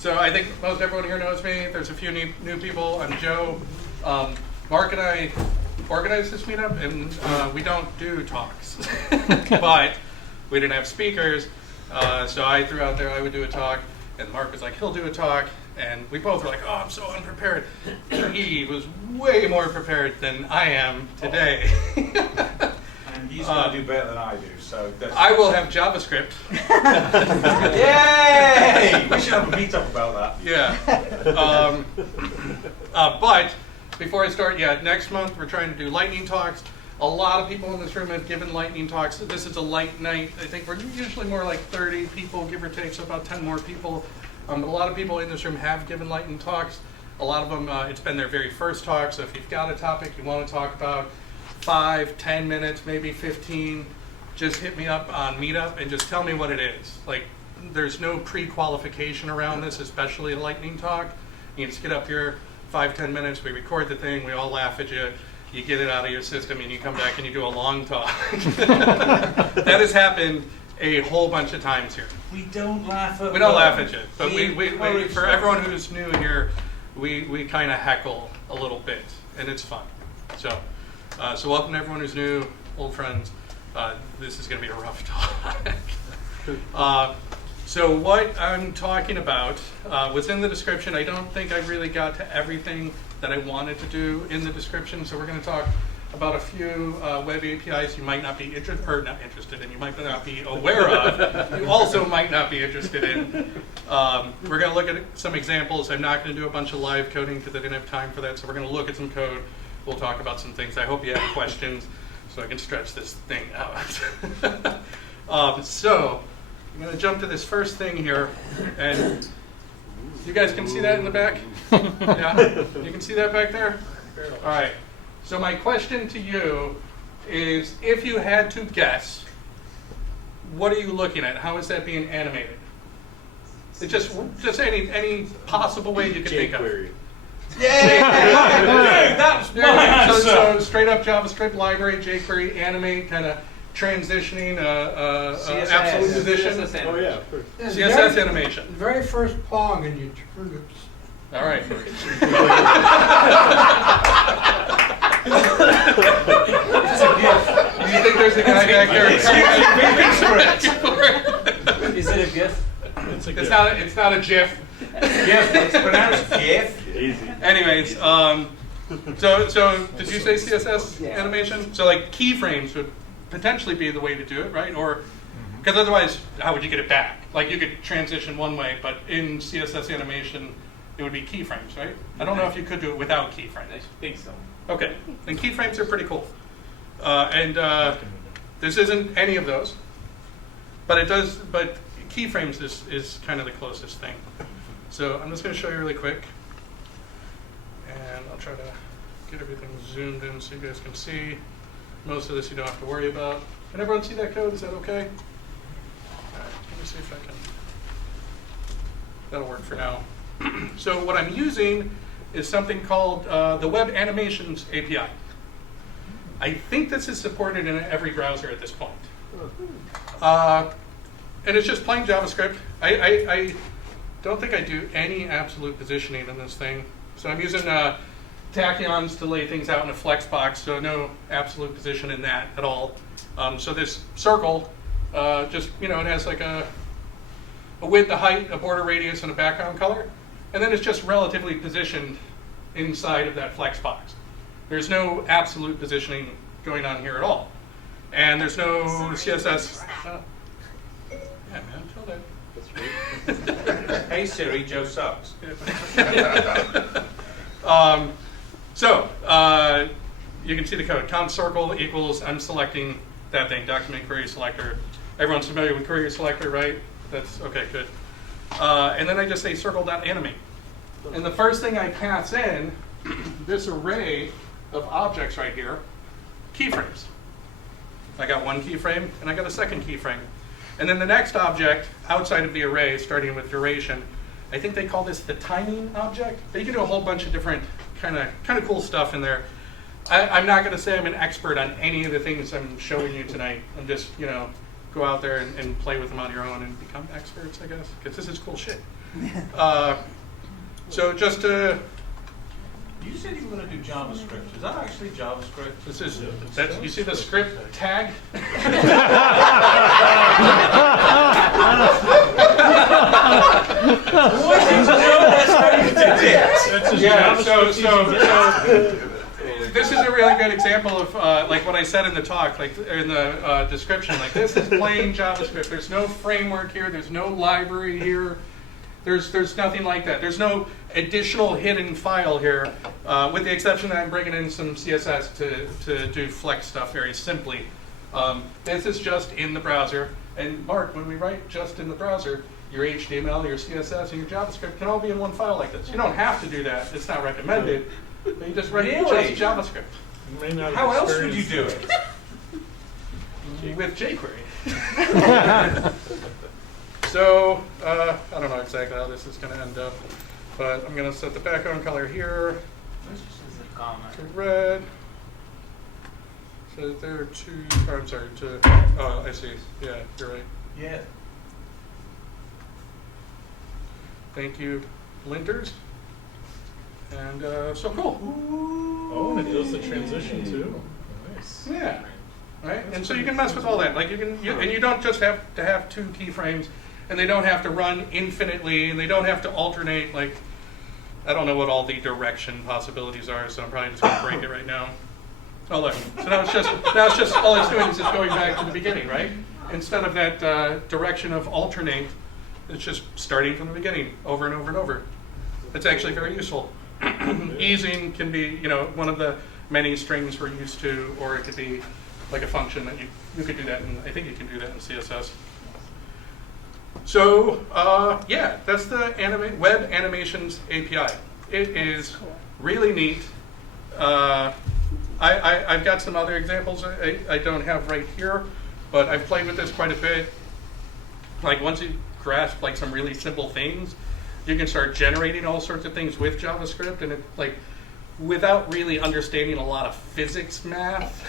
So I think most everyone here knows me. There's a few new people. I'm Joe. Mark and I organized this meetup, and we don't do talks. But we didn't have speakers, so I threw out there I would do a talk, and Mark was like, he'll do a talk. And we both were like, oh, I'm so unprepared. He was way more prepared than I am today. And he's going to do better than I do, so that's... I will have JavaScript. Yay! We should have a meetup about that. Yeah. But before I start, next month we're trying to do lightning talks. A lot of people in this room have given lightning talks. This is a light night. I think we're usually more like 30 people, give or take, so about 10 more people. But a lot of people in this room have given lightning talks. A lot of them, it's been their very first talk, so if you've got a topic you want to talk about, 5, 10 minutes, maybe 15, just hit me up on Meetup and just tell me what it is. Like, there's no pre-qualification around this, especially a lightning talk. You just get up here, 5, 10 minutes, we record the thing, we all laugh at you, you get it out of your system, and you come back and you do a long talk. That has happened a whole bunch of times here. We don't laugh at We don't laugh at you, but we for everyone who's new here, we kind of heckle a little bit, and it's fun. So welcome to everyone who's new, old friends. This is going to be a rough talk. So what I'm talking about was in the description. I don't think I really got to everything that I wanted to do in the description, so we're going to talk about a few web APIs you might not be interested in, you might not be aware of, you also might not be interested in. We're going to look at some examples. I'm not going to do a bunch of live coding because I didn't have time for that, so we're going to look at some code. We'll talk about some things. I hope you have questions so I can stretch this thing out. So I'm going to jump to this first thing here, and you guys can see that in the back? Yeah? You can see that back there? All right. So my question to you is, if you had to guess, what are you looking at? How is that being animated? It's just any possible way you could think of. jQuery. Yeah, that's mine. So straight up JavaScript library, jQuery, animate, kind of transitioning, absolute position. Oh yeah, CSS animation. The very first pong and you turn it. All right. It's a gift. Do you think there's a guy back there? Is it a GIF? It's not a GIF. GIF. It's pronounced GIF. Easy. Anyways, so did you say CSS animation? So like keyframes would potentially be the way to do it, right? Or because otherwise, how would you get it back? Like you could transition one way, but in CSS animation, it would be keyframes, right? I don't know if you could do it without keyframes. I think so. Okay, and keyframes are pretty cool. This isn't any of those, but it does. But keyframes is kind of the closest thing. So I'm just going to show you really quick, and I'll try to get everything zoomed in so you guys can see. Most of this you don't have to worry about. Can everyone see that code? Is that okay? All right, let me see if I can. That'll work for now. So what I'm using is something called the Web Animations API. I think this is supported in every browser at this point. And it's just plain JavaScript. I don't think I do any absolute positioning in this thing. So I'm using tachyons to lay things out in a flex box, so no absolute position in that at all. So this circle, just, it has like a width, a height, a border radius, and a background color. And then it's just relatively positioned inside of that flex box. There's no absolute positioning going on here at all. And there's no CSS. Yeah, man, tell that. Hey Siri, Joe sucks. You can see the code. Const circle equals, I'm selecting that thing, document query selector. Everyone's familiar with query selector, right? That's okay, good. And then I just say circle.animate. And the first thing I pass in, this array of objects right here, keyframes. I got one keyframe, and I got a second keyframe. And then the next object, outside of the array, starting with duration, I think they call this the timing object. But you can do a whole bunch of different kind of cool stuff in there. I'm not going to say I'm an expert on any of the things I'm showing you tonight. I'm just, go out there and play with them on your own and become experts, I guess, because this is cool shit. So just to, You said you were going to do JavaScript. Is that actually JavaScript? this is, that's, you see the script tag? Yeah, so this is a really good example of like what I said in the talk, like in the description. Like this is plain JavaScript. There's no framework here. There's no library here. There's nothing like that. There's no additional hidden file here, with the exception that I'm bringing in some CSS to do Flex stuff very simply. This is just in the browser. And Mark, when we write just in the browser, your HTML, your CSS, and your JavaScript can all be in one file like this. You don't have to do that. It's not recommended. But you just write Really? just JavaScript. How else would you do it? With jQuery. So, I don't know exactly how this is going to end up, but I'm going to set the background color here to red. So there are two, or I'm sorry, oh, I see. Yeah, you're right. Yeah. Thank you, linters. And so cool. Oh, and it does the transition too. Nice. Yeah. Right? And so you can mess with all that. Like and you don't just have to have two keyframes, and they don't have to run infinitely, and they don't have to alternate. Like, I don't know what all the direction possibilities are, so I'm probably just going to break it right now. Oh look. So now it's just all it's doing is just going back to the beginning, right? Instead of that direction of alternate, it's just starting from the beginning over and over and over. It's actually very useful. Easing can be, one of the many strings we're used to, or it could be like a function that you could do that, and I think you can do that in CSS. So yeah, that's the Web Animations API. It is really neat. I've got some other examples I don't have right here, but I've played with this quite a bit. Like once you grasp like some really simple things, you can start generating all sorts of things with JavaScript, and it like without really understanding a lot of physics math.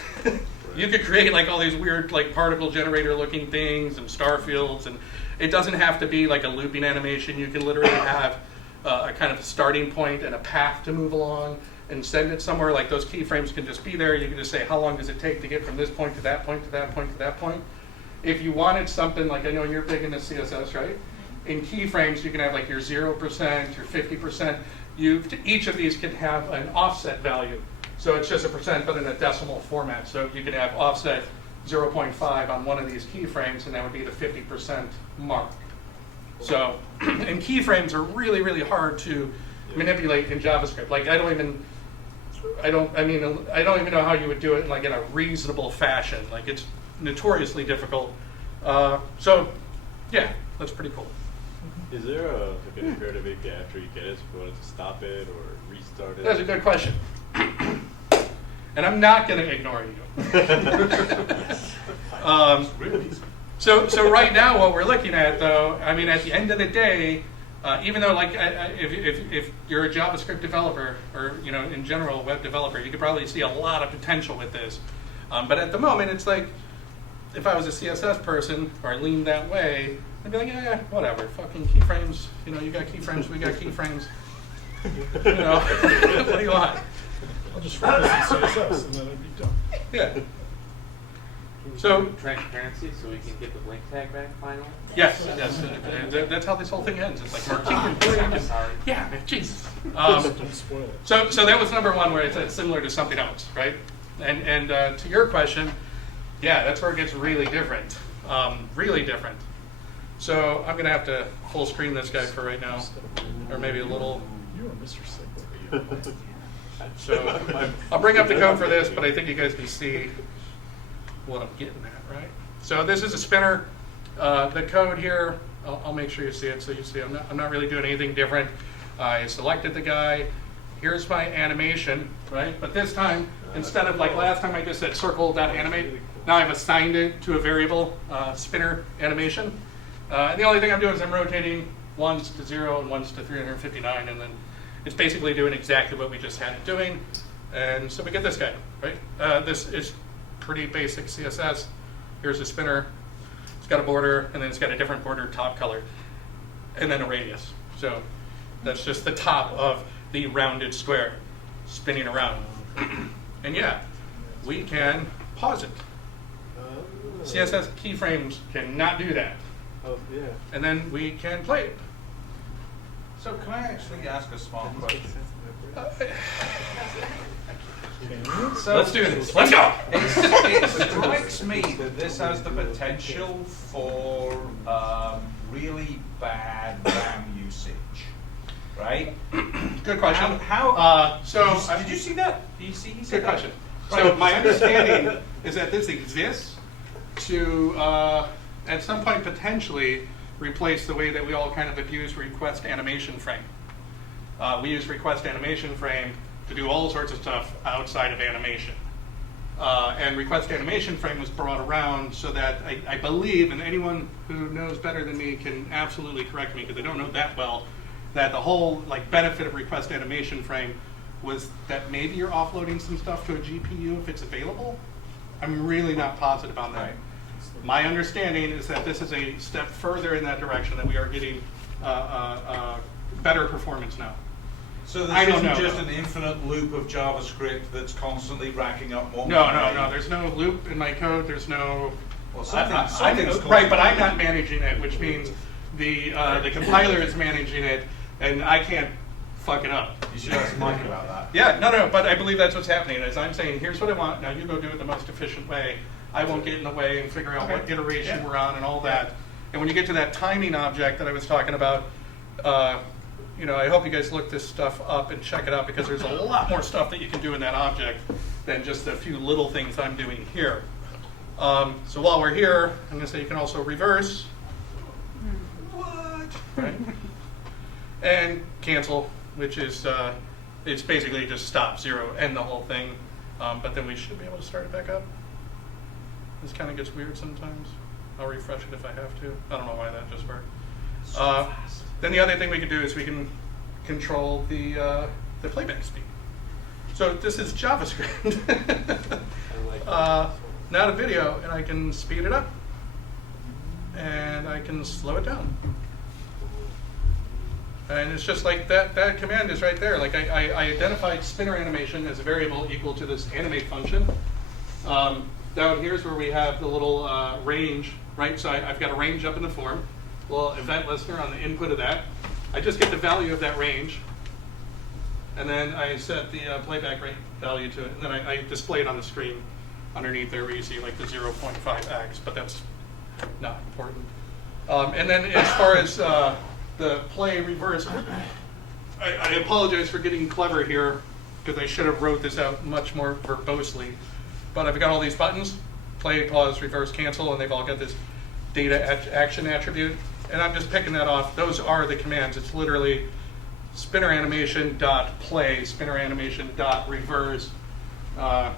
You could create like all these weird like particle generator looking things and star fields, and it doesn't have to be like a looping animation. You can literally have a kind of a starting point and a path to move along and send it somewhere. Like those keyframes can just be there. You can just say, how long does it take to get from this point to that point to that point to that point? If you wanted something like, I know you're big into CSS, right? In keyframes, you can have like your 0%, your 50%. Each of these can have an offset value. So it's just a percent, but in a decimal format. So you could have offset 0.5 on one of these keyframes, and that would be the 50% mark. So, and keyframes are really, really hard to manipulate in JavaScript. Like I don't even know how you would do it like in a reasonable fashion. Like it's notoriously difficult. So, yeah, that's pretty cool. Is there an imperative API after you get it, if you wanted to stop it or restart it? That's a good question. And I'm not going to ignore you. So right now what we're looking at, though, I mean, at the end of the day, even though like if you're a JavaScript developer or in general a web developer, you could probably see a lot of potential with this. But at the moment, it's like if I was a CSS person or I leaned that way, I'd be like, yeah, whatever, fucking keyframes. You got keyframes, we got keyframes. What do you want? I'll just write this in CSS and then it'd be done. Yeah. So transparency, so we can get the link tag back finally. yes. That's how this whole thing ends. It's like Marquise. Sorry. Yeah, man, Jesus. Don't spoil it. So that was number one, where it's similar to something else, right? And to your question, yeah, that's where it gets really different. Really different. So I'm gonna have to full screen this guy for right now, or maybe a little. You are Mr. Sigler. So I'll bring up the code for this, but I think you guys can see what I'm getting at, right? So this is a spinner. The code here, I'll make sure you see it so you see I'm not really doing anything different. I selected the guy. Here's my animation, right? But this time, instead of like last time I just said circle.animate, now I've assigned it to a variable spinner animation. And the only thing I'm doing is I'm rotating ones to 0 and ones to 359, and then it's basically doing exactly what we just had it doing. And so we get this guy, right? This is pretty basic CSS. Here's a spinner. It's got a border, and then it's got a different border top color, and then a radius. So that's just the top of the rounded square spinning around. And yeah, we can pause it. CSS keyframes cannot do that. Oh, yeah. And then we can play it. So can I actually ask a small question? So Let's do this. Let's go. It strikes me that this has the potential for really bad RAM usage, right? Good question. Did you see that? Did you see? He said Good that? question. Right. So my understanding is that this exists to, at some point, potentially replace the way that we all kind of abuse request animation frame. We use request animation frame to do all sorts of stuff outside of animation. And request animation frame was brought around so that I believe, and anyone who knows better than me can absolutely correct me because I don't know that well, that the whole benefit of request animation frame was that maybe you're offloading some stuff to a GPU if it's available. I'm really not positive on that. Right. My understanding is that this is a step further in that direction, that we are getting better performance now. So I this don't isn't know, just though. an infinite loop of JavaScript that's constantly racking up more No, memory. there's no loop in my code, there's no... Well, something's right, but I'm not managing it, which means the compiler is managing it, and I can't fuck it up. You should ask Mike about that. Yeah, no, but I believe that's what's happening. Is I'm saying, here's what I want, now you go do it the most efficient way. I won't get in the way and figure out what iteration Yeah. we're on and all that. And when you get to that timing object that I was talking about, I hope you guys look this stuff up and check it out, because there's a lot more stuff that you can do in that object than just a few little things I'm doing here. So while we're here, I'm going to say you can also reverse. What? Right? And cancel, which is it's basically just stop, zero, end the whole thing. But then we should be able to start it back up. This kind of gets weird sometimes. I'll refresh it if I have to. I don't know why that just worked. Then the other thing we can do is we can control the playback speed. So this is JavaScript, not a video, and I can speed it up, and I can slow it down. And it's just like that command is right there. Like I identified spinner animation as a variable equal to this animate function. Down here's where we have the little range, right? So I've got a range up in the form, little event listener on the input of that. I just get the value of that range, and then I set the playback rate value to it, and then I display it on the screen underneath there where you see like the 0.5x, but that's not important. And then as far as the play reverse, I apologize for getting clever here, because I should have wrote this out much more verbosely. But I've got all these buttons, play, pause, reverse, cancel, and they've all got this data action attribute. And I'm just picking that off. Those are the commands. It's literally spinner animation dot play, spinner animation dot reverse, dot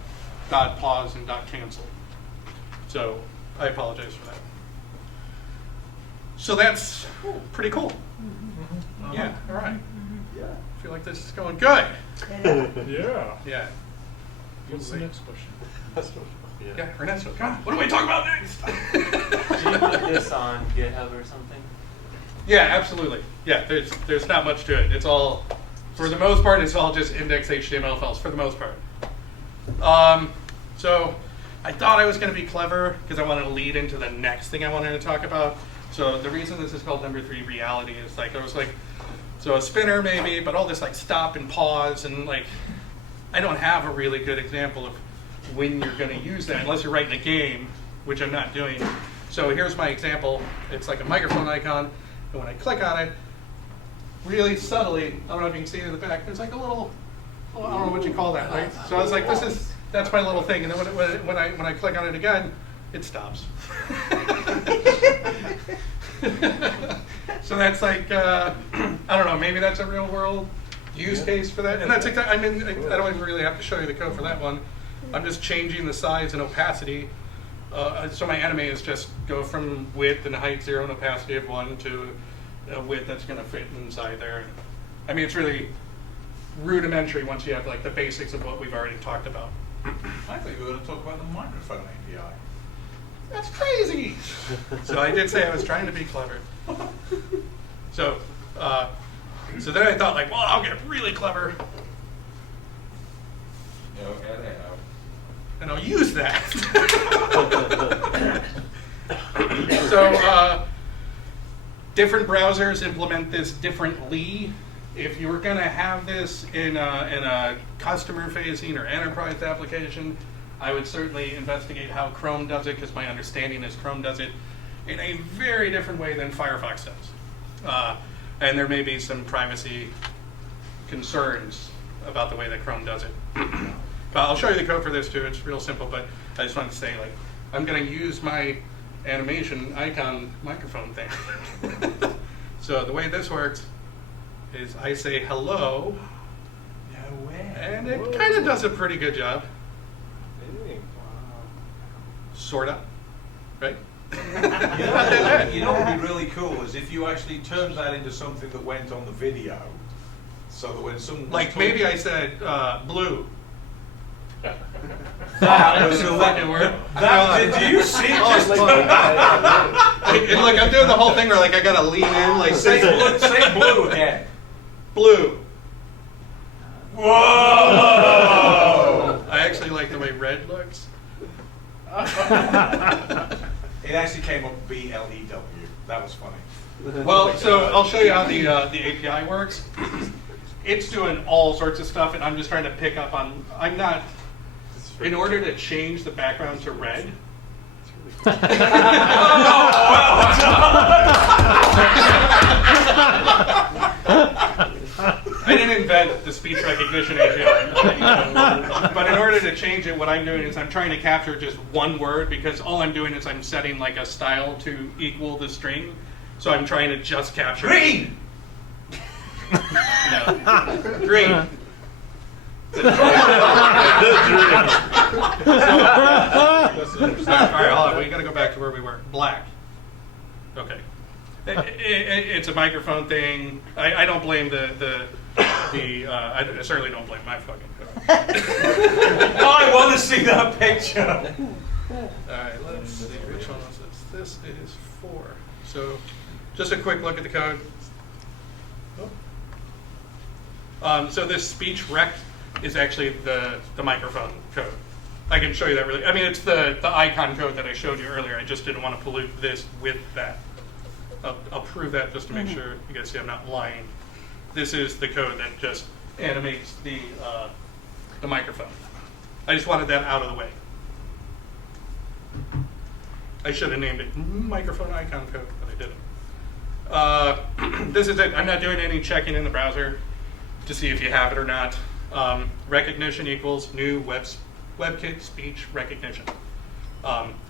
pause, and dot cancel. So I apologize for that. So that's pretty cool. Yeah, all right. Yeah. I feel like this is going good. Yeah. Yeah. What's the next question? Yeah, Ernesto, come on. What do we talk about next? Do you put this on GitHub or something? Yeah, absolutely. Yeah, there's not much to it. It's all, for the most part, it's all just index HTML files, for the most part. So I thought I was going to be clever because I wanted to lead into the next thing I wanted to talk about. So the reason this is called number 3 reality is I was like, so a spinner maybe, but all this stop and pause, and I don't have a really good example of when you're going to use that unless you're writing a game, which I'm not doing. So here's my example. It's like a microphone icon, and when I click on it, really subtly, I don't know if you can see it in the back, there's like a little, I don't know what you call that, right? So I was like, that's my little thing, and then when I click on it again, it stops. So that's I don't know, maybe that's a real world use case for that. And that's exactly, I don't even really have to show you the code for that one. I'm just changing the size and opacity. So my anime is just go from width and height 0 and opacity of 1 to a width that's going to fit inside there. I mean, it's really rudimentary once you have the basics of what we've already talked about. I thought you were going to talk about the microphone API. That's crazy. So I did say I was trying to be clever. So So then I thought, like, well, I'll get really clever, and I'll use that. So different browsers implement this differently. If you were going to have this in a customer-facing or enterprise application, I would certainly investigate how Chrome does it, because my understanding is Chrome does it in a very different way than Firefox does. And there may be some privacy concerns about the way that Chrome does it. I'll show you the code for this too. It's real simple, but I just wanted to say, like, I'm going to use my animation icon microphone thing. So the way this works is I say hello, No way. and it kind of does a pretty good job. Sort of, right? You know what would be really cool is if you actually turned that into something that went on the video, so that when someone was Like maybe I said blue. that was a a fucking word. Do you see? Just And look, I'm doing the whole thing where like I gotta lean in, like say blue again. blue. Whoa! I actually like the way red looks. It actually came up BLEW. That was funny. Well, so I'll show you how the API works. It's doing all sorts of stuff, and I'm just trying to pick up on. I'm not. In order to change the background to red. I didn't invent the speech recognition API, but in order to change it, what I'm doing is I'm trying to capture just one word, because all I'm doing is I'm setting like a style to equal the string. So I'm trying to just capture Green. No. Green. All right, hold on. We got to go back to where we were. Black. Okay. It's a microphone thing. I don't blame I certainly don't blame my fucking code. I want to see that picture. All right, let's see which one was this. This is 4. So, just a quick look at the code. So this speech rec is actually the microphone code. I can show you that really. I mean, it's the icon code that I showed you earlier. I just didn't want to pollute this with that. I'll prove that just to make sure you guys see I'm not lying. This is the code that just animates the microphone. I just wanted that out of the way. I should have named it microphone icon code, but I didn't. This is it. I'm not doing any checking in the browser to see if you have it or not. Recognition equals new WebKit speech recognition.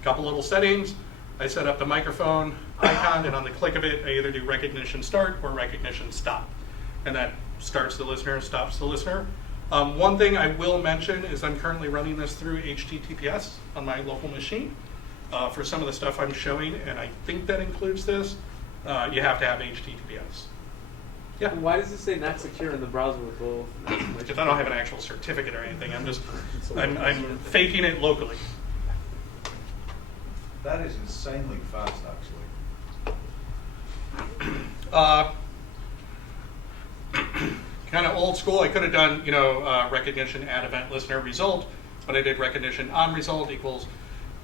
Couple little settings. I set up the microphone icon, and on the click of it, I either do recognition start or recognition stop. And that starts the listener, stops the listener. One thing I will mention is I'm currently running this through HTTPS on my local machine. For some of the stuff I'm showing, and I think that includes this, you have to have HTTPS. Yeah. Why does it say not secure in the browser with both? Because I don't have an actual certificate or anything. I'm faking it locally. That is insanely fast, actually. Kind of old school. I could have done, recognition add event listener result, but I did recognition on result equals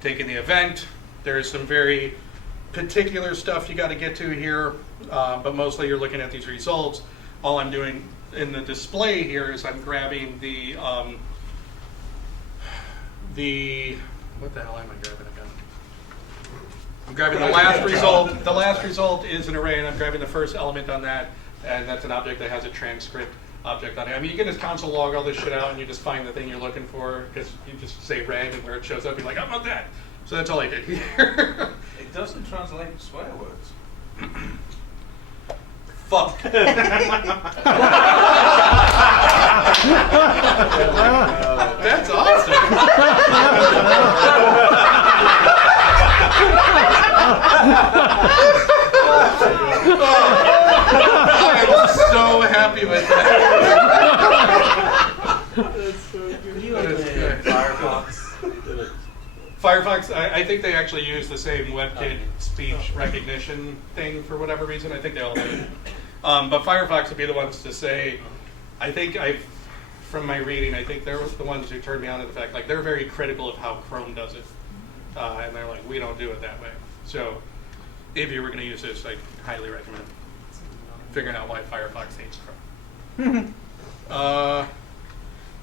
taking the event. There's some very particular stuff you got to get to here, but mostly you're looking at these results. All I'm doing in the display here is I'm grabbing the what the hell am I grabbing again? I'm grabbing the last result. The last result is an array, and I'm grabbing the first element on that, and that's an object that has a transcript object on it. I mean, you can just console log all this shit out, and you just find the thing you're looking for, because you just say red, and where it shows up, you're like, I want that. So that's all I did here. It doesn't translate to swear words. Fuck. That's awesome. I am so happy with that. That's so good. Could you open Firefox? Firefox, I think they actually use the same WebKit speech recognition thing for whatever reason. I think they all do. But Firefox would be the ones to say, from my reading, I think they're the ones who turned me on to the fact, like, they're very critical of how Chrome does it. And they're like, we don't do it that way. So if you were going to use this, I highly recommend figuring out why Firefox hates Chrome.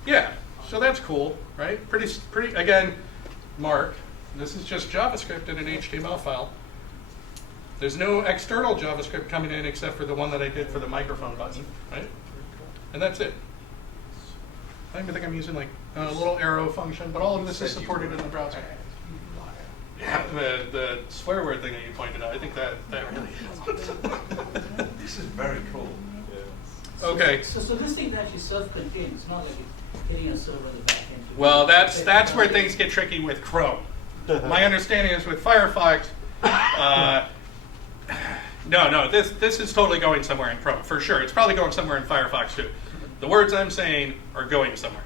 Yeah, so that's cool, right? Pretty, again, Mark, this is just JavaScript in an HTML file. There's no external JavaScript coming in except for the one that I did for the microphone button, right? And that's it. I don't even think I'm using like a little arrow function, but all of this is supported in the browser. Yeah, the swear word thing that you pointed out, I think that really helps. This is very cool. Okay. So this thing is actually self-contained. It's not like it's hitting a server at the back end. Well, that's where things get tricky with Chrome. My understanding is with Firefox, no, this is totally going somewhere in Chrome, for sure. It's probably going somewhere in Firefox too. The words I'm saying are going somewhere.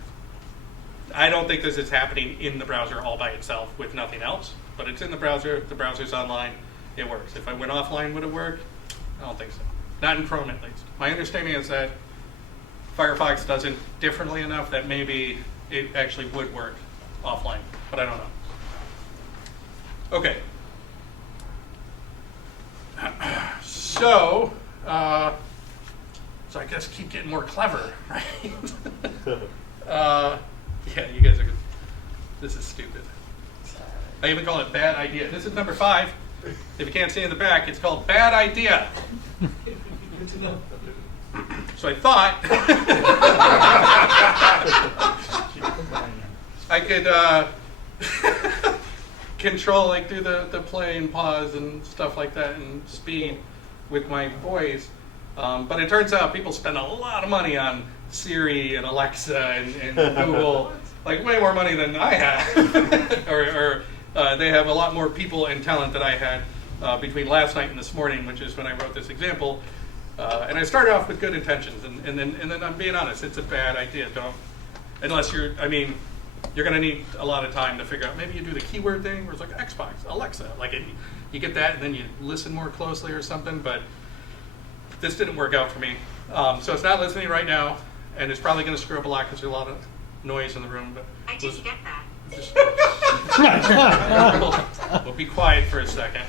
I don't think this is happening in the browser all by itself with nothing else, but it's in the browser's online, it works. If I went offline, would it work? I don't think so. Not in Chrome, at least. My understanding is that Firefox does it differently enough that maybe it actually would work offline, but I don't know. Okay. So I guess keep getting more clever, right? Yeah, you guys are good. This is stupid. I even call it bad idea. This is number 5. If you can't see in the back, it's called bad idea. So I thought I could control, like do the play and pause and stuff like that and speed with my voice. But it turns out people spend a lot of money on Siri and Alexa and Google, like way more money than I have. or they have a lot more people and talent than I had between last night and this morning, which is when I wrote this example. And I started off with good intentions, and then I'm being honest, it's a bad idea. Don't, unless you're going to need a lot of time to figure out. Maybe you do the keyword thing, where it's like Xbox, Alexa, like you get that, and then you listen more closely or something. But this didn't work out for me, so it's not listening right now, and it's probably going to screw up a lot because there's a lot of noise in the room. But I didn't get that. We'll be quiet for a second.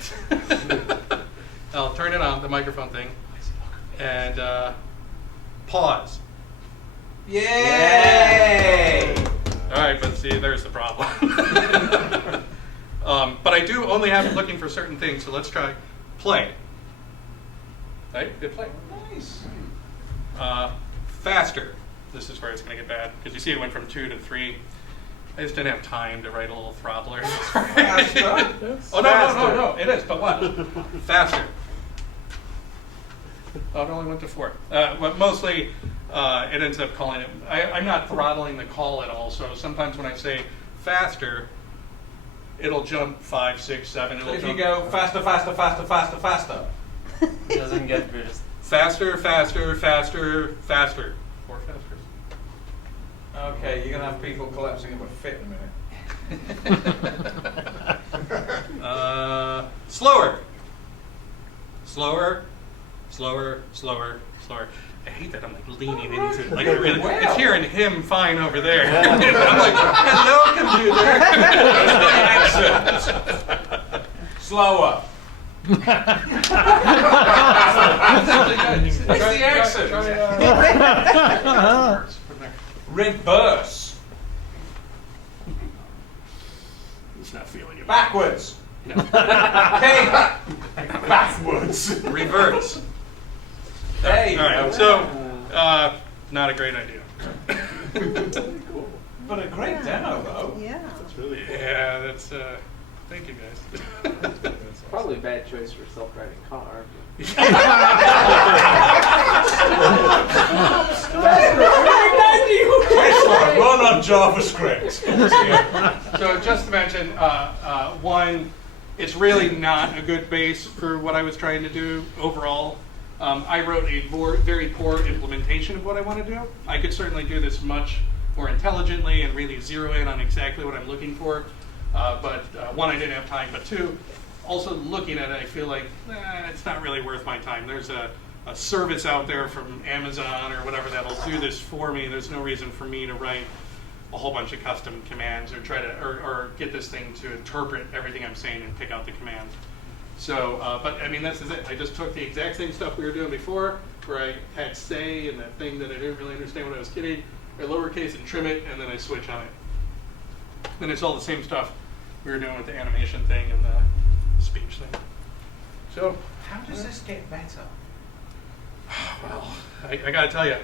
I'll turn it on, the microphone thing, and pause. Yay! All right, but see, there's the problem. But I do only have it looking for certain things, so let's try play. Right? Hit play. Nice. Faster. This is where it's going to get bad, because you see it went from 2 to 3. I just didn't have time to write a little throttler. Oh, no, it is, but what? Faster. Oh, it only went to 4. But mostly, it ends up calling it, I'm not throttling the call at all, so sometimes when I say faster, it'll jump 5, 6, 7. So if you go faster, faster, faster, faster, faster. It doesn't get rid of. Faster, faster, faster, faster. 4 fasters. Okay, you're going to have people collapsing in a fit in a minute. Slower. Slower, slower, slower, slower. I hate that I'm like leaning into it. Like really, it's hearing him fine over there. I'm like, hello, computer. Slower. It's the accent. Reverse. It's not feeling you. Backwards. No. Hey. Backwards. Reverse. Hey. All right. So, not a great idea. But a great demo, though. Yeah. That's really cool. Yeah, that's. Thank you, guys. Probably a bad choice for a self-driving car. Tesla, run on JavaScript. So just to mention, one, it's really not a good base for what I was trying to do overall. I wrote a very poor implementation of what I want to do. I could certainly do this much more intelligently and really zero in on exactly what I'm looking for. But one, I didn't have time. But two, also looking at it, I feel like it's not really worth my time. There's a a service out there from Amazon or whatever that'll do this for me. There's no reason for me to write a whole bunch of custom commands or try to or get this thing to interpret everything I'm saying and pick out the commands. So, but I mean, this is it. I just took the exact same stuff we were doing before, where I had say and that thing that I didn't really understand when I was kidding, I lowercase and trim it, and then I switch on it. Then it's all the same stuff we were doing with the animation thing and the speech thing. So, How does this get better? well, I gotta tell you,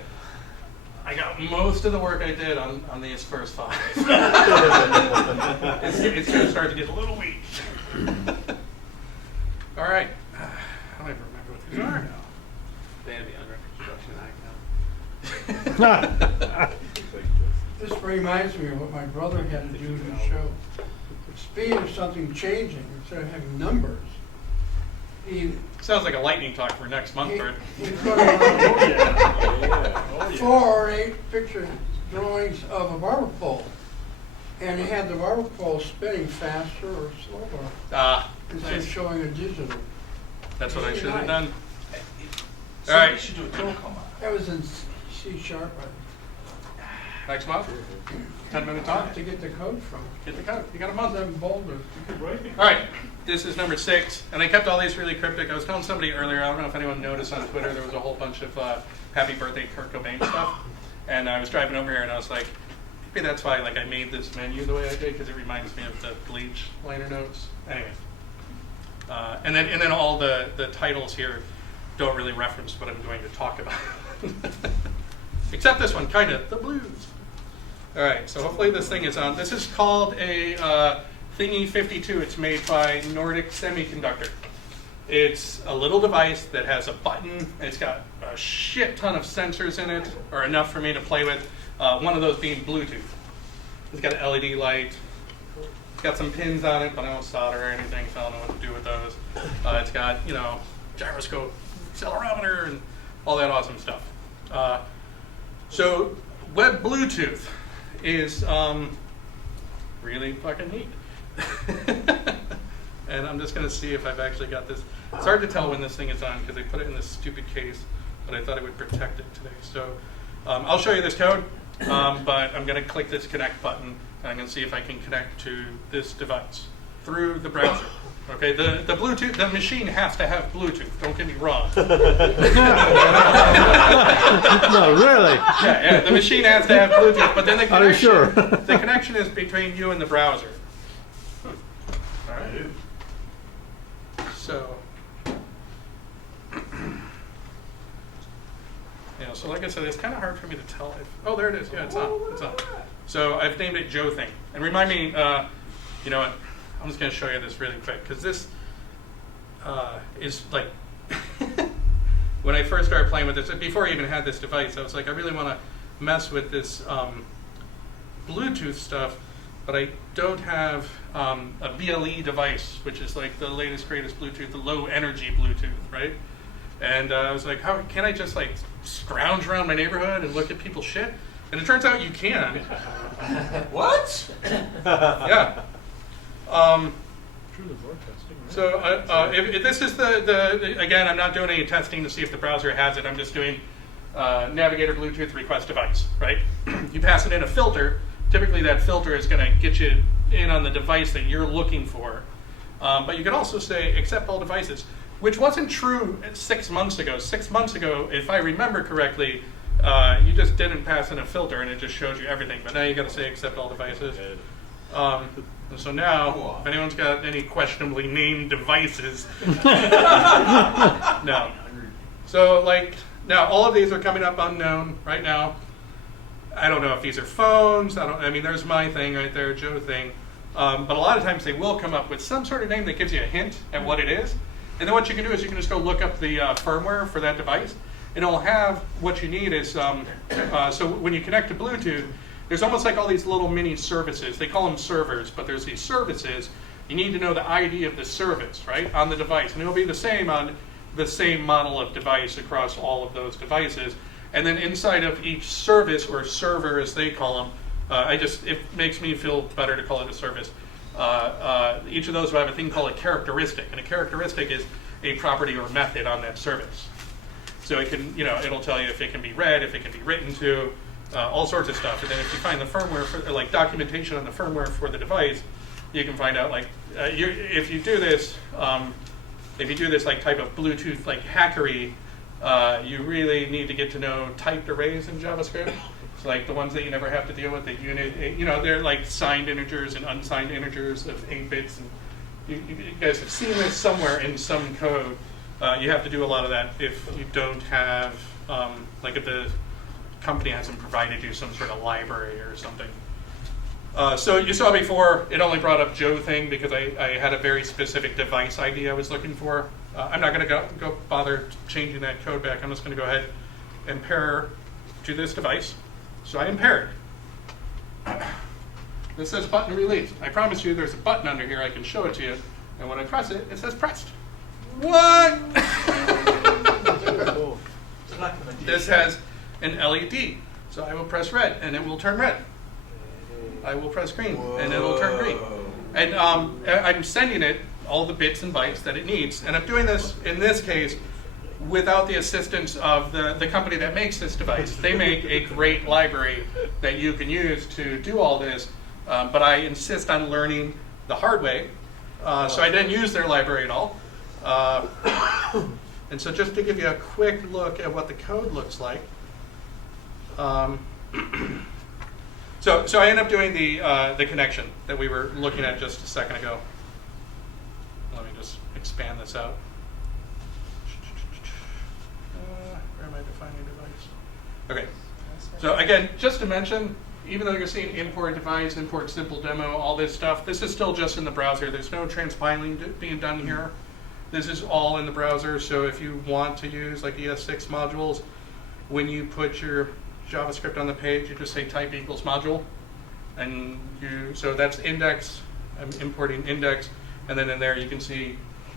I got most of the work I did on these first 5. it's gonna start to get a little weak. All right, I don't even remember what these are now. They have the under construction icon. This reminds me of what my brother had to do to show the speed of something changing instead of having numbers. He Sounds like a lightning talk for next month, Bert. put on 4 or 8 picture drawings of a barber pole, and he had the barber pole spinning faster or slower instead of Nice. showing a digital. That's what I should have done. So All right. we should do a talk on that. That was in C#. Next month, 10-minute I talk. have to get the code from. Get the code. You got a month. Them Boulder. All right, this is number 6, and I kept all these really cryptic. I was telling somebody earlier, I don't know if anyone noticed on Twitter, there was a whole bunch of happy birthday Kurt Cobain stuff, and I was driving over here and I was like, maybe that's why like I made this menu the way I did, because it reminds me of the Bleach liner notes. Anyway, and then all the titles here don't really reference what I'm going to talk about, except this one, kind of, the blues. All right, so hopefully this thing is on. This is called a Thingy 52. It's made by Nordic Semiconductor. It's a little device that has a button. It's got a shit ton of sensors in it, or enough for me to play with. One of those being Bluetooth. It's got an LED light. It's got some pins on it, but I don't solder or anything, so I don't know what to do with those. It's got, you know, gyroscope, accelerometer, and all that awesome stuff. So web Bluetooth is really fucking neat. And I'm just going to see if I've actually got this. It's hard to tell when this thing is on because they put it in this stupid case, but I thought it would protect it today. So I'll show you this code, but I'm going to click this connect button, and I'm going to see if I can connect to this device through the browser. Okay, the Bluetooth, the machine has to have Bluetooth, don't get me wrong. No, really? Yeah, the machine has to have Bluetooth, but then the Are you connection, sure? the connection is between you and the browser. All right. So, yeah. So like I said, it's kind of hard for me to tell if. Oh, there it is. Yeah, it's on. It's on. So I've named it Joe Thing, and remind me. You know what? I'm just going to show you this really quick because this is like. When I first started playing with this, before I even had this device, I was like, I really want to mess with this Bluetooth stuff, but I don't have a BLE device, which is like the latest, greatest Bluetooth, the low energy Bluetooth, right? And I was like, how can I just like scrounge around my neighborhood and look at people's shit? And it turns out you can. What? Yeah. So if this is the again, I'm not doing any testing to see if the browser has it. I'm just doing Navigator Bluetooth request device, right? You pass it in a filter. Typically that filter is going to get you in on the device that you're looking for. But you can also say accept all devices, which wasn't true 6 months ago. 6 months ago, if I remember correctly, you just didn't pass in a filter and it just shows you everything. But now you got to say accept all devices. And so now, if anyone's got any questionably named devices, no. So like, now all of these are coming up unknown right now. I don't know if these are phones. I mean, there's my thing right there, Joe thing. But a lot of times they will come up with some sort of name that gives you a hint at what it is. And then what you can do is you can just go look up the firmware for that device. And it'll have what you need is, so when you connect to Bluetooth, there's almost like all these little mini services. They call them servers, but there's these services. You need to know the ID of the service, right, on the device. And it'll be the same on the same model of device across all of those devices. And then inside of each service, or server as they call them, it makes me feel better to call it a service. Each of those will have a thing called a characteristic. And a characteristic is a property or method on that service. So it can, it'll tell you if it can be read, if it can be written to, all sorts of stuff. And then if you find the firmware for, like documentation on the firmware for the device, you can find out like if you do this like type of Bluetooth like hackery, you really need to get to know typed arrays in JavaScript. It's like the ones that you never have to deal with. The unit, they're like signed integers and unsigned integers of 8 bits. And you guys have seen this somewhere in some code. You have to do a lot of that if you don't have, like if the company hasn't provided you some sort of library or something. So you saw before, it only brought up Joe thing because I had a very specific device ID I was looking for. I'm not going to go bother changing that code back. I'm just going to go ahead and pair to this device. So I am paired. This says button released. I promise you there's a button under here. I can show it to you. And when I press it, it says pressed. What? This has an LED. So I will press red and it will turn red. I will press green and it will turn green. And I'm sending it all the bits and bytes that it needs. And I'm doing this, in this case, without the assistance of the company that makes this device. They make a great library that you can use to do all this, but I insist on learning the hard way. So I didn't use their library at all. And so just to give you a quick look at what the code looks like. So I end up doing the connection that we were looking at just a second ago. Let me just expand this out. Where am I defining device? Okay. So again, just to mention, even though you're seeing import device, import simple demo, all this stuff, this is still just in the browser. There's no transpiling being done here. This is all in the browser. So if you want to use like ES6 modules, when you put your JavaScript on the page, you just say type equals module, and so that's index. I'm importing index, and then in there you can see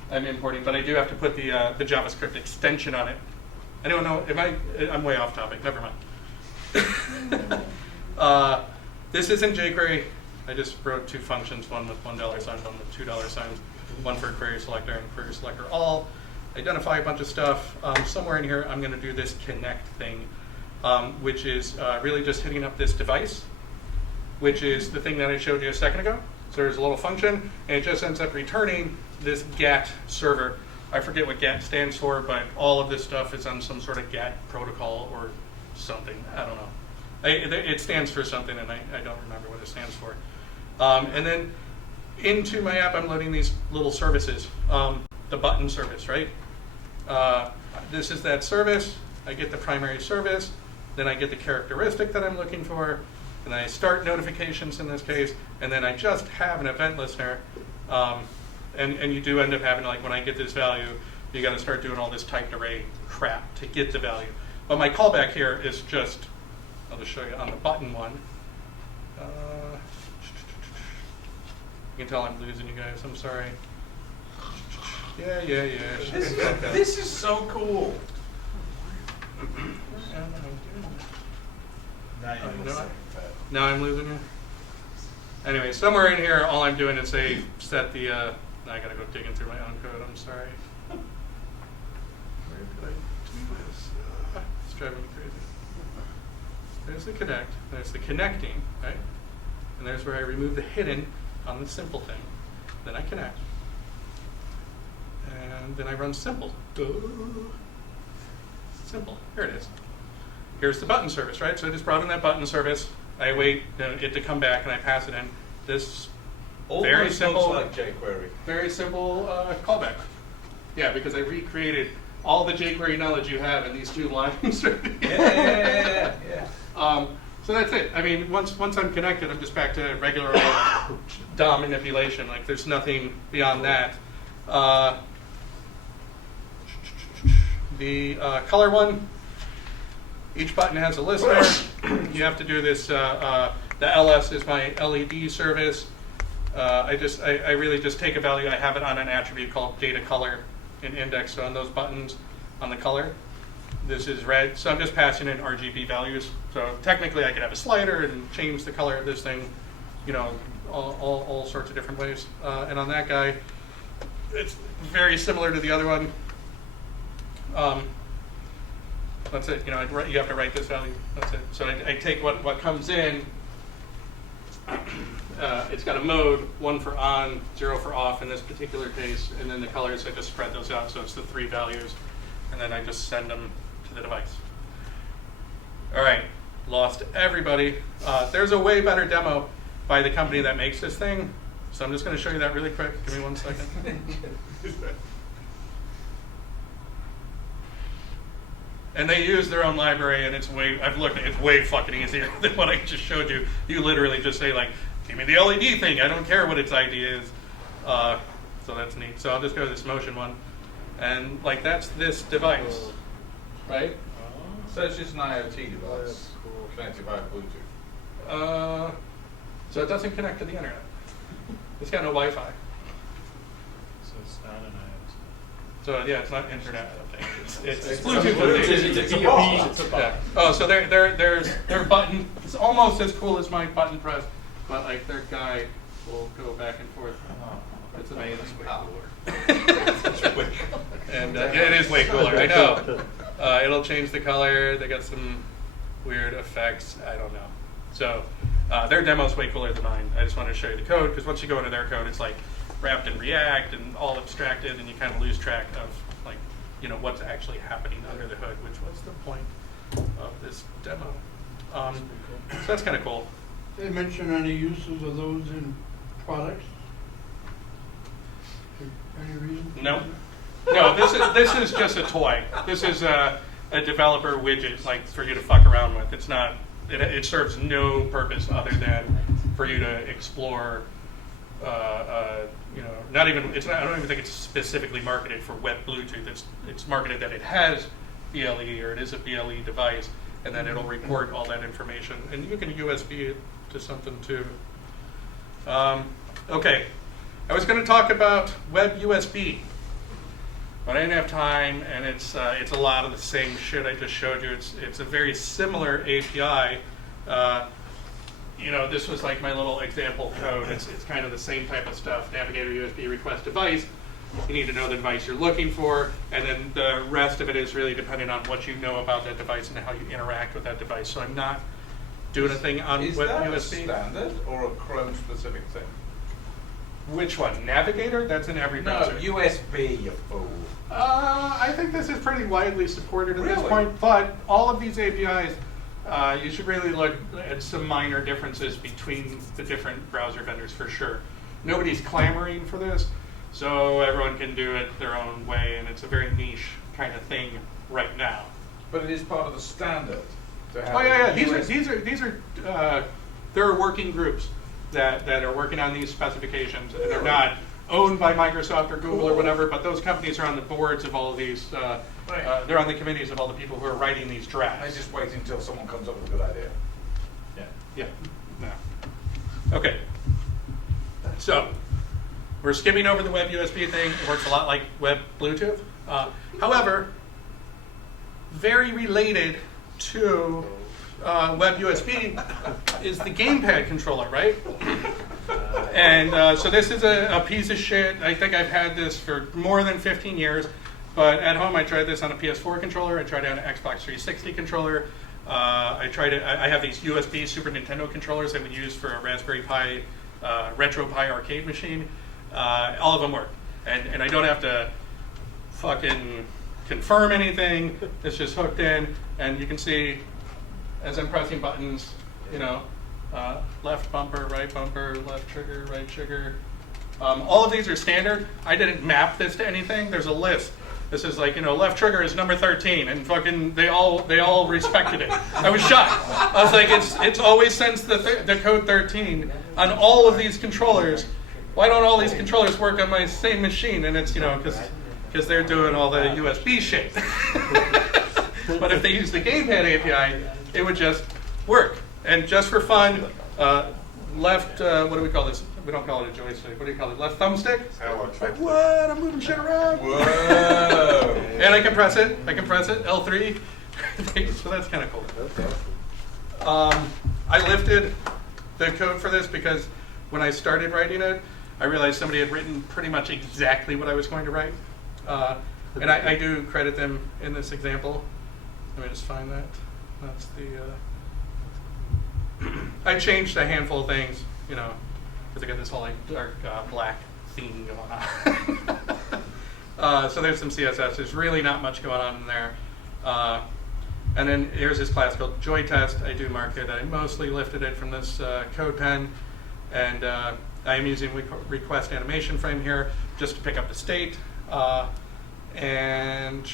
I'm importing, but I do have to put the JavaScript extension on it. Anyone know? I'm way off topic. Never mind. This isn't jQuery. I just wrote 2 functions, one with $1 sign, one with $2 signs, one for query selector and query selector all. Identify a bunch of stuff. Somewhere in here, I'm going to do this connect thing. Which is really just hitting up this device, which is the thing that I showed you a second ago. So there's a little function, and it just ends up returning this GET server. I forget what GET stands for, but all of this stuff is on some sort of GET protocol or something. I don't know. It stands for something, and I don't remember what it stands for. And then into my app, I'm loading these little services. The button service, right? This is that service. I get the primary service. Then I get the characteristic that I'm looking for, and I start notifications in this case, and then I just have an event listener, and you do end up having, like when I get this value, you got to start doing all this typed array crap to get the value. But my callback here is just, I'll just show you on the button one. You can tell I'm losing you guys, I'm sorry. Yeah. This is so cool. Now I'm losing you. Anyway, somewhere in here, all I'm doing is set the. I gotta go digging through my own code. I'm sorry. Where did I do this? It's driving me crazy. There's the connect. There's the connecting, right? And there's where I remove the hidden on the simple thing. Then I connect, and then I run simple. Simple. Here it is. Here's the button service, right? So I just brought in that button service. I wait it to come back, and I pass it in. This very simple, like jQuery. Very simple callback. Yeah, because I recreated all the jQuery knowledge you have in these 2 lines. Yeah. So that's it. I mean, once I'm connected, I'm just back to regular old DOM manipulation. Like there's nothing beyond that. The color one, each button has a listener. You have to do this, the ls is my LED service. I really just take a value, I have it on an attribute called data color in index, so on those buttons on the color, this is red. So I'm just passing in RGB values. So technically I could have a slider and change the color of this thing, all sorts of different ways. And on that guy, it's very similar to the other one. That's it. You know, you have to write this value. That's it. So I take what comes in. It's got a mode, 1 for on, 0 for off in this particular case, and then the colors, I just spread those out, so it's the 3 values, and then I just send them to the device. All right, lost everybody. There's a way better demo by the company that makes this thing, so I'm just going to show you that really quick. Give me 1 second. And they use their own library, and it's way fucking easier than what I just showed you. You literally just say, like, give me the LED thing. I don't care what its ID is. So that's neat. So I'll just go to this motion one. And, like, that's this device, right? So it's just an IoT device connected via Bluetooth. So it doesn't connect to the internet. It's got no Wi-Fi. So it's not an IoT. So, yeah, it's not internet, I don't think. It's It's Bluetooth. Bluetooth. It's a box. It's a box. Yeah. Oh, so their button is almost as cool as my button press, but like their guide will go back and forth. It's amazing. And yeah, it is way cooler. I know. It'll change the color. They got some weird effects. I don't know. So their demo's way cooler than mine. I just wanted to show you the code because once you go into their code, it's like wrapped in React and all abstracted, and you kind of lose track of like what's actually happening under the hood, which was the point of this demo. So that's kind of cool. They mention any uses of those in products? Any reason? No. No, this is just a toy. This is a developer widget, like for you to fuck around with. It's not. It serves no purpose other than for you to explore. Not even. It's not. I don't even think it's specifically marketed for web Bluetooth. It's marketed that it has BLE or it is a BLE device, and then it'll report all that information. And you can USB it to something too. Okay, I was going to talk about web USB. But I didn't have time, and it's a lot of the same shit I just showed you. It's a very similar API. This was like my little example code. It's kind of the same type of stuff. Navigator USB request device. You need to know the device you're looking for, and then the rest of it is really dependent on what you know about that device and how you interact with that device. So I'm not doing a thing on Is web that USB. a standard or a Chrome specific thing? Which one? Navigator? That's in every browser. No, USB, you fool. I think this is pretty widely supported at this Really? point, but all of these APIs, you should really look at some minor differences between the different browser vendors for sure. Nobody's clamoring for this, so everyone can do it their own way, and it's a very niche kind of thing right now. But it is part of the standard. To have Oh yeah, a yeah. USB. These are there are working groups that are working on these specifications. And they're not owned by Microsoft or Google or whatever, but those companies are on the boards of all of these. They're on the committees of all the people who are writing these I drafts. just wait until someone comes up with a good idea. Yeah. No. Okay. So we're skimming over the web USB thing. It works a lot like web Bluetooth. However, very related to web USB is the Gamepad controller, right? And so this is a piece of shit. I think I've had this for more than 15 years. But at home, I tried this on a PS4 controller. I tried it on an Xbox 360 controller. I have these USB Super Nintendo controllers that we use for a Raspberry Pi, Retro Pi arcade machine. All of them work. And I don't have to fucking confirm anything. It's just hooked in. And you can see as I'm pressing buttons, left bumper, left trigger, right trigger. All of these are standard. I didn't map this to anything. There's a list. This is like, left trigger is number 13, and fucking they all respected it. I was shocked. I was like, it's always since the code 13 on all of these controllers. Why don't all these controllers work on my same machine? And it's because they're doing all the USB shit. But if they use the Gamepad API, it would just work. And just for fun, left, what do we call this? We don't call it a joystick. What do you call it? Left thumbstick? Like, what? I'm moving shit around. Whoa! And I can press it. L3. So that's kind of cool. I lifted the code for this because when I started writing it, I realized somebody had written pretty much exactly what I was going to write. And I do credit them in this example. Let me just find that. That's the, I changed a handful of things, you know, because I got this whole like dark black theme going on. So there's some CSS. There's really not much going on in there. And then here's this class called Joy Test. I do mark it. I mostly lifted it from this code pen. And I am using request animation frame here just to pick up the state. And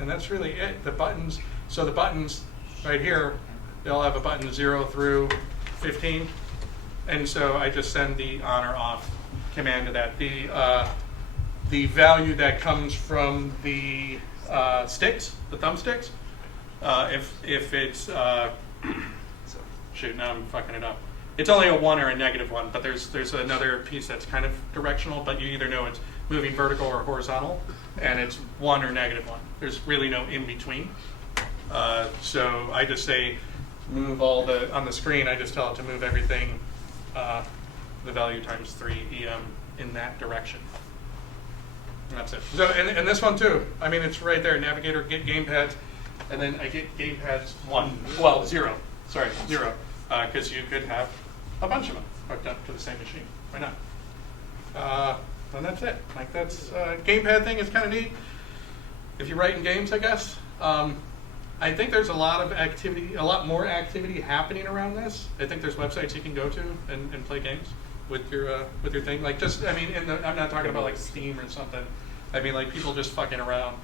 that's really it. The buttons, so the buttons right here, they'll have a button 0 through 15. And so I just send the on or off command to that. The value that comes from the sticks, the thumbsticks, if it's, shoot, now I'm fucking it up. It's only a 1 or a -1, but there's another piece that's kind of directional, but you either know it's moving vertical or horizontal, and it's 1 or -1. There's really no in between. So I just say move all on the screen, I just tell it to move everything, the value times 3 EM in that direction. And that's it. So, and this one too, I mean, it's right there, navigator, get gamepads, and then I get gamepads 0, because you could have a bunch of them hooked up to the same machine. Why not? And that's it. Like that's gamepad thing is kind of neat. If you write in games, I guess. I think there's a lot of activity, a lot more activity happening around this. I think there's websites you can go to and play games with your thing. Like just, I mean, I'm not talking about like Steam or something. I mean like people just fucking around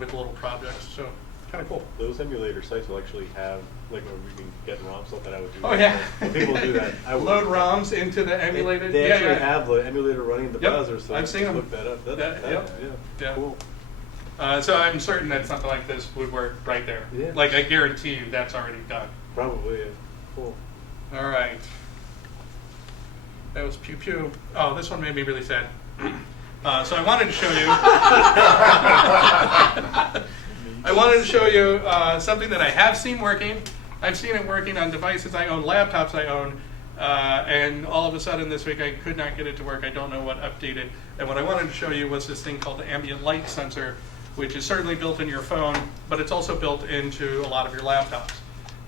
with little projects. So kind of cool. Those emulator sites will actually have, like, where we can get ROMs, stuff that I would do. Oh yeah. When people do that. I would, Load ROMs into the emulated. They actually have the emulator running in the Yep. browser, so I've just seen them. look that up. Yeah. Cool. So I'm certain that something like this would work right there. Yeah. Like I guarantee you that's already done. Probably, yeah. Cool. All right. That was pew pew. Oh, this one made me really sad. So I wanted to show you. I wanted to show you something that I have seen working. I've seen it working on devices I own, laptops I own, and all of a sudden this week I could not get it to work. I don't know what updated. And what I wanted to show you was this thing called the Ambient light sensor, which is certainly built in your phone, but it's also built into a lot of your laptops.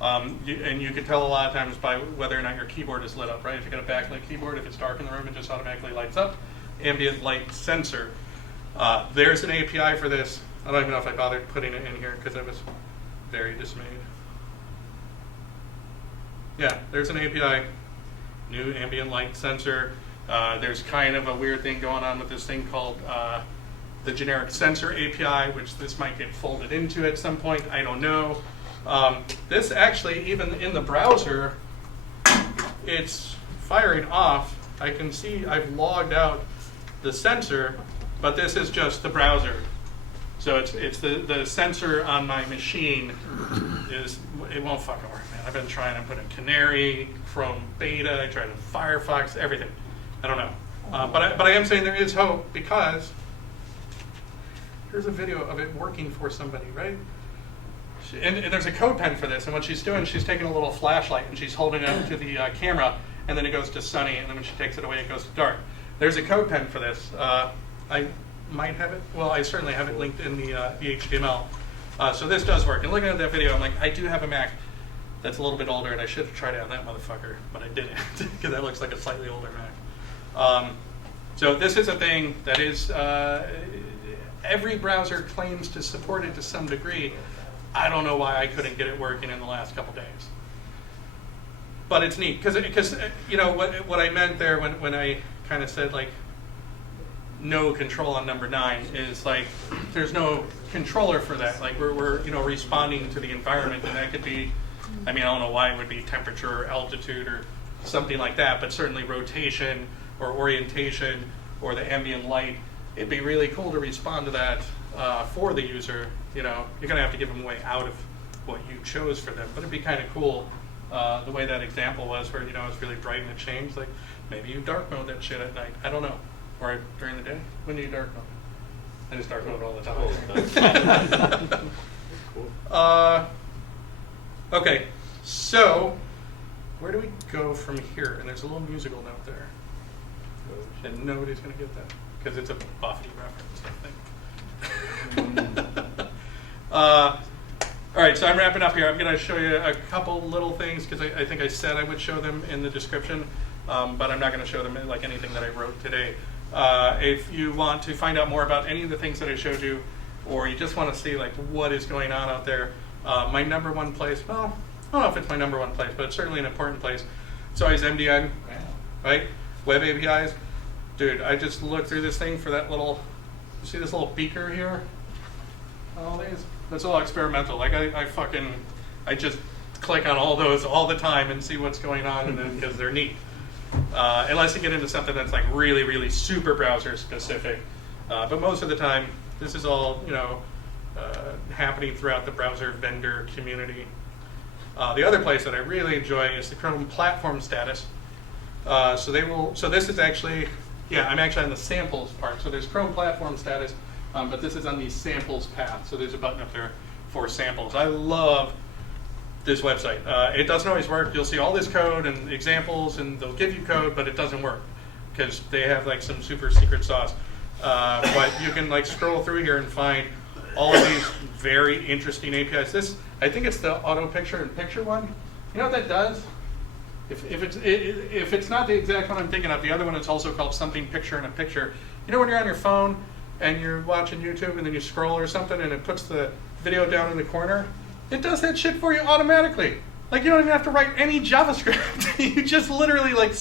And you can tell a lot of times by whether or not your keyboard is lit up, right? If you got a backlit keyboard, if it's dark in the room, it just automatically lights up. Ambient light sensor. There's an API for this. I don't even know if I bothered putting it in here because I was very dismayed. Yeah, there's an API, new ambient light sensor. There's kind of a weird thing going on with this thing called the generic sensor API, which this might get folded into at some point. I don't know. This actually, even in the browser, it's firing off. I can see I've logged out the sensor, but this is just the browser. So it's the sensor on my machine it won't fucking work, man. I've been trying to put in Canary, Chrome Beta, I tried in Firefox, everything. I don't know. But I am saying there is hope because here's a video of it working for somebody, right? And there's a code pen for this, and what she's doing, she's taking a little flashlight and she's holding it up to the camera, and then it goes to sunny, and then when she takes it away, it goes to dark. There's a code pen for this. I might have it. Well, I certainly have it linked in the HTML. So this does work. And looking at that video, I'm like, I do have a Mac that's a little bit older, and I should have tried it on that motherfucker, but I didn't, because that looks like a slightly older Mac. So this is a thing that is, every browser claims to support it to some degree. I don't know why I couldn't get it working in the last couple days. But it's neat, because you know, what I meant there when I kind of said, like, no control on number 9 is like there's no controller for that. Like we're you know, responding to the environment, and that could be, I mean, I don't know why it would be temperature or altitude or something like that, but certainly rotation or orientation or the ambient light. It'd be really cool to respond to that for the user. You know, you're gonna have to give them a way out of what you chose for them, but it'd be kind of cool the way that example was, where, you know, it's really bright and it changed. Like maybe you dark mode that shit at night. I don't know. Or during the day? When do you dark mode? I just dark mode all the time. Cool. Okay, so where do we go from here? And there's a little musical note there. And nobody's going to get that because it's a Buffy reference, I think. All right, so I'm wrapping up here. I'm going to show you a couple little things because I think I said I would show them in the description, but I'm not going to show them like anything that I wrote today. If you want to find out more about any of the things that I showed you, or you just want to see like what is going on out there, my number one place, well, I don't know if it's my number one place, but it's certainly an important place. It's always MDN, right? Web APIs. Dude, I just looked through this thing for that little, you see this little beaker here? All these? That's all experimental. Like I just click on all those all the time and see what's going on, and then because they're neat. Unless you get into something that's like really, really super browser specific. But most of the time, this is all happening throughout the browser vendor community. The other place that I really enjoy is the Chrome platform status. So this is actually, I'm actually on the samples part. So there's Chrome platform status. But this is on the samples path, so there's a button up there for samples. I love this website. It doesn't always work. You'll see all this code and examples, and they'll give you code, but it doesn't work because they have like some super secret sauce. But you can like scroll through here and find all of these very interesting APIs. I think it's the auto picture and picture one. You know what that does? If it's not the exact one I'm thinking of, the other one is also called something picture in a picture. You know when you're on your phone and you're watching YouTube and then you scroll or something and it puts the video down in the corner, it does that shit for you automatically. Like you don't even have to write any JavaScript. You just literally like,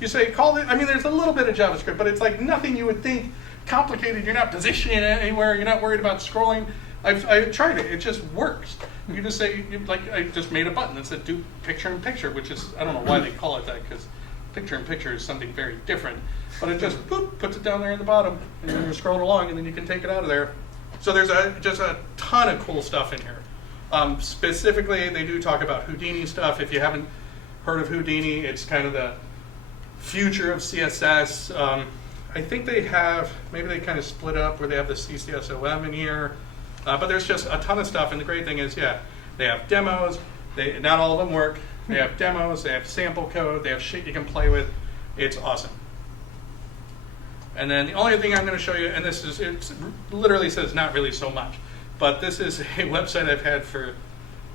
you say call it, I mean there's a little bit of JavaScript, but it's like nothing you would think complicated. You're not positioning it anywhere. You're not worried about scrolling. I've tried it. It just works. You just say, like I just made a button that said do picture in picture, which is, I don't know why they call it that because picture in picture is something very different. But it just boop, puts it down there in the bottom, and then you're scrolling along, and then you can take it out of there. So there's just a ton of cool stuff in here. Specifically, they do talk about Houdini stuff. If you haven't heard of Houdini, it's kind of the future of CSS. I think they have, maybe they kind of split up where they have the CCSOM in here. But there's just a ton of stuff, and the great thing is, they have demos. Not all of them work. They have demos, they have sample code, they have shit you can play with. It's awesome. And then the only thing I'm going to show you, and it literally says not really so much, but this is a website I've had for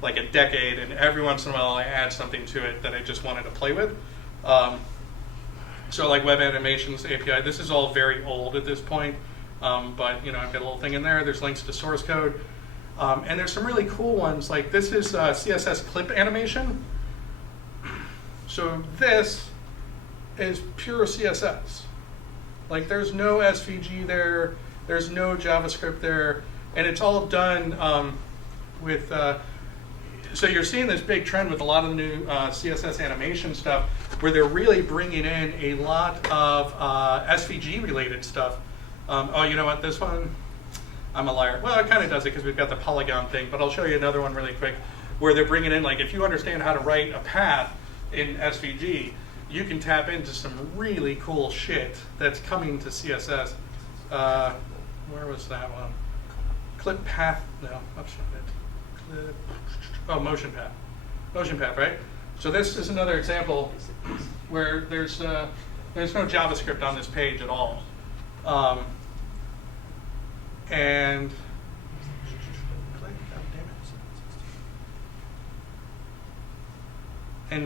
like a decade, and every once in a while I add something to it that I just wanted to play with. So like Web Animations API, this is all very old at this point, but I've got a little thing in there. There's links to source code, and there's some really cool ones. Like this is CSS clip animation. So this is pure CSS. Like there's no SVG there, there's no JavaScript there, and it's all done with, so you're seeing this big trend with a lot of the new CSS animation stuff where they're really bringing in a lot of SVG related stuff. Oh, you know what, this one, I'm a liar. Well, it kind of does it because we've got the polygon thing, but I'll show you another one really quick where they're bringing in, like if you understand how to write a path in SVG, you can tap into some really cool shit that's coming to CSS. Where was that one? Clip path, no, that's not it. Clip, oh, motion path. Motion path, right? So this is another example where there's no JavaScript on this page at all. And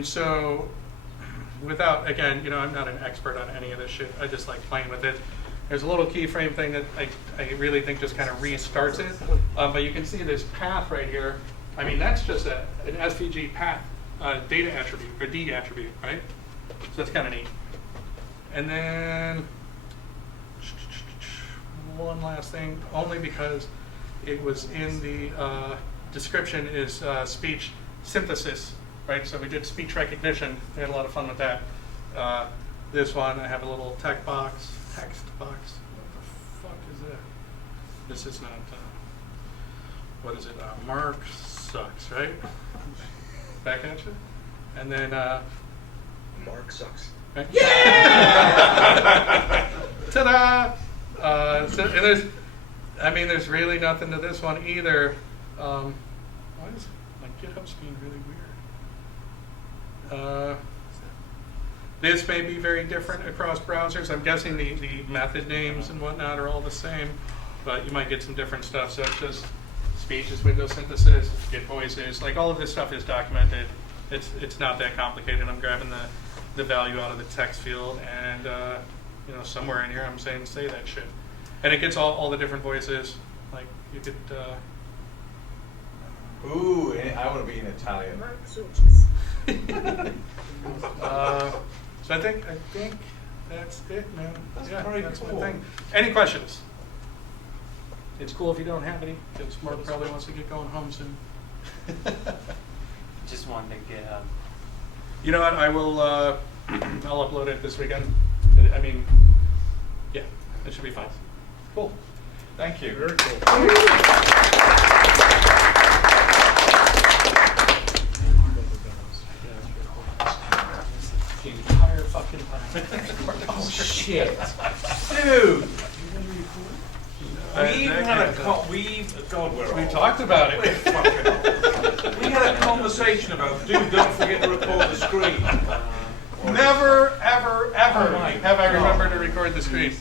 so without, again, I'm not an expert on any of this shit. I just like playing with it. There's a little keyframe thing that I really think just kind of restarts it. But you can see this path right here. I mean, that's just an SVG path data attribute, or D attribute, right? So that's kind of neat. And then one last thing, only because it was in the description, is speech synthesis. Right, so we did speech recognition. We had a lot of fun with that. This one, I have a little text box. What the fuck is that? This is not, what is it? Mark sucks, right? Back at you. And then, Mark sucks. Right? Yeah! Ta-da! So, and there's really nothing to this one either. Why is my GitHub's being really weird? This may be very different across browsers. I'm guessing the method names and whatnot are all the same, but you might get some different stuff. So it's just speech is window synthesis, get voices, like all of this stuff is documented. It's not that complicated. I'm grabbing the value out of the text field, and you know, somewhere in here I'm saying say that shit, and it gets all the different voices. Like you could. Ooh, I want to be in Italian. So I think that's it, man. That's yeah, very that's cool. my thing. Any questions? It's cool if you don't have any, because Mark probably wants to get going home soon. Just one to GitHub. You know what? I will. I'll upload it this weekend. I mean, yeah, it should be fine. Cool. Thank you. Very cool. The entire fucking time. Oh shit, dude. We even had a God, we're We old. talked about We're it. fucking old. We had a conversation about, dude, don't forget to record the screen. Never, ever, ever Oh my have I God. remembered to record the screen.